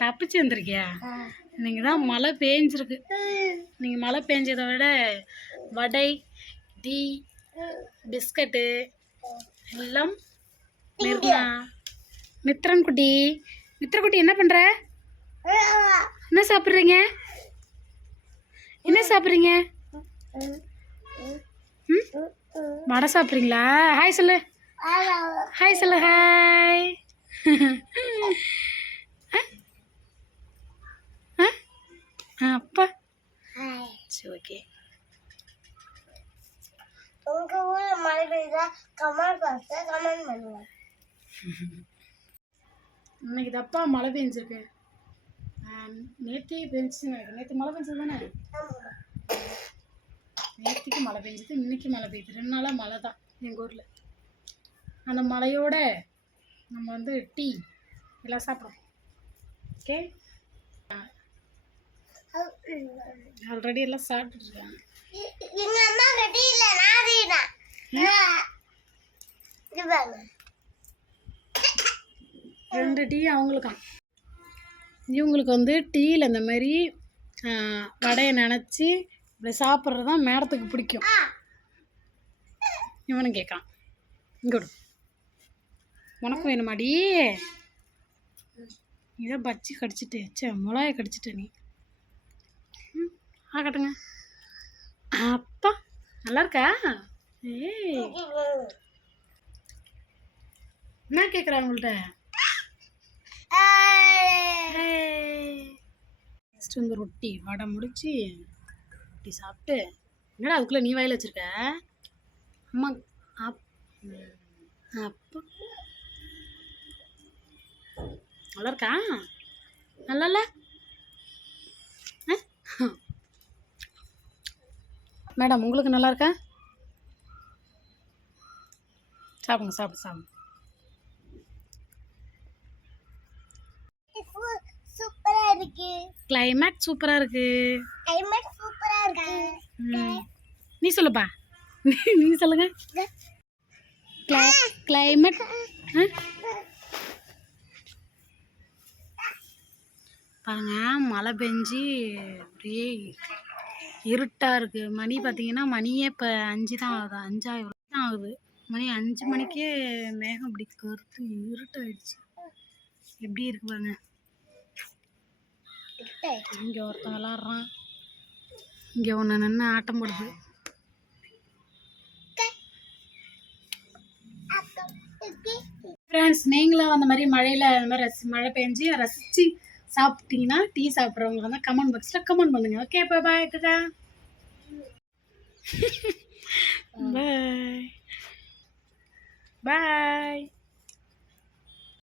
தப்பிச்சு வந்திருக்கியா? இன்னைக்கு தான் மழை பெஞ்சிருக்கு. நீங்கள் மழை பெஞ்சதை விட வடை, டீ, பிஸ்கட்டு எல்லாம் மித்ரன் குட்டி. மித்ரக்குட்டி என்ன பண்ணுற? என்ன சாப்பிட்றீங்க? என்ன சாப்பிட்றீங்க? வடை சாப்பிட்றீங்களா? ஹாய் சொல்லு. ஹாய் சொல்லு. ஹாய். அப்பா சரி, ஓகே. உங்கள் ஊரில் மழை பெய்யுதா? கமெண்ட் பண்ணுங்க. இன்னைக்கு தப்பா மழை பெஞ்சிருக்கு. நேற்றே பெஞ்சுங்க. நேற்று மழை பெஞ்சது தானே? நேற்றுக்கு மழை பெஞ்சது, இன்னைக்கு மழை பெய்யுது. 2 நாளாக மழை தான் எங்கள் ஊரில். அந்த மழையோட நம்ம வந்து டீ எல்லாம் சாப்பிட்றோம். ஓகே, ஆல்ரெடி எல்லாம் சாப்பிட்டுருக்காங்க. எங்கள் அம்மா டீ இல்லை, நான் டீ தான். ரெண்டு டீ அவங்களுக்கான். இவங்களுக்கு வந்து டீயில் இந்த மாதிரி வடையை நினச்சி இப்படி சாப்பிட்றது தான் மேடத்துக்கு பிடிக்கும். இவனும் கேட்கான். இங்கோடு உனக்கும் வேணுமாடி? இதை பச்சி கடிச்சிட்டு மிளகாய் கடிச்சிட்டு நீ ஆகட்டுங்க. அப்பா நல்லா இருக்கா? ஏய் என்ன கேட்குறா உங்கள்கிட்ட? நெக்ஸ்ட் வந்து ரொட்டி வடை முடிச்சு ரொட்டி சாப்பிட்டு. என்னடா அதுக்குள்ளே நீ வாயில் வச்சுருக்க? அம்மா அப்போ நல்லா இருக்கா? நல்லா இல்லை? மேடம் உங்களுக்கு நல்லா இருக்கா? சாப்பிடுங்க, சாப்பிடுங்க. சூப்பரா இருக்கு. கிளைமேட் சூப்பரா இருக்கு. நீ சொல்லுப்பா. நீ சொல்லுங்க. கிளைமேட் பாருங்க, மழை பெஞ்சி அப்படியே இருட்டாக இருக்குது. மணி பார்த்தீங்கன்னா மணியே இப்போ 5 தான் ஆகுது. 5 தான் ஆகுது. மணி 5 மணிக்கே மேகம் அப்படி கருத்து இருட்டாயிடுச்சு. எப்படி இருக்கு பாருங்க. இங்கே ஒருத்தன் விளாட்றான், இங்கே ஒன்று நின்று ஆட்டம் போடுது. ஃப்ரெண்ட்ஸ், நீங்களும் அந்த மாதிரி மழையில் அந்த மாதிரி மழை பெஞ்சு ரசித்து சாப்பிட்டீங்கன்னா, டீ சாப்பிட்றவங்க வந்து கமெண்ட் பாக்ஸில் கமெண்ட் பண்ணுங்கள். ஓகே, பாய்.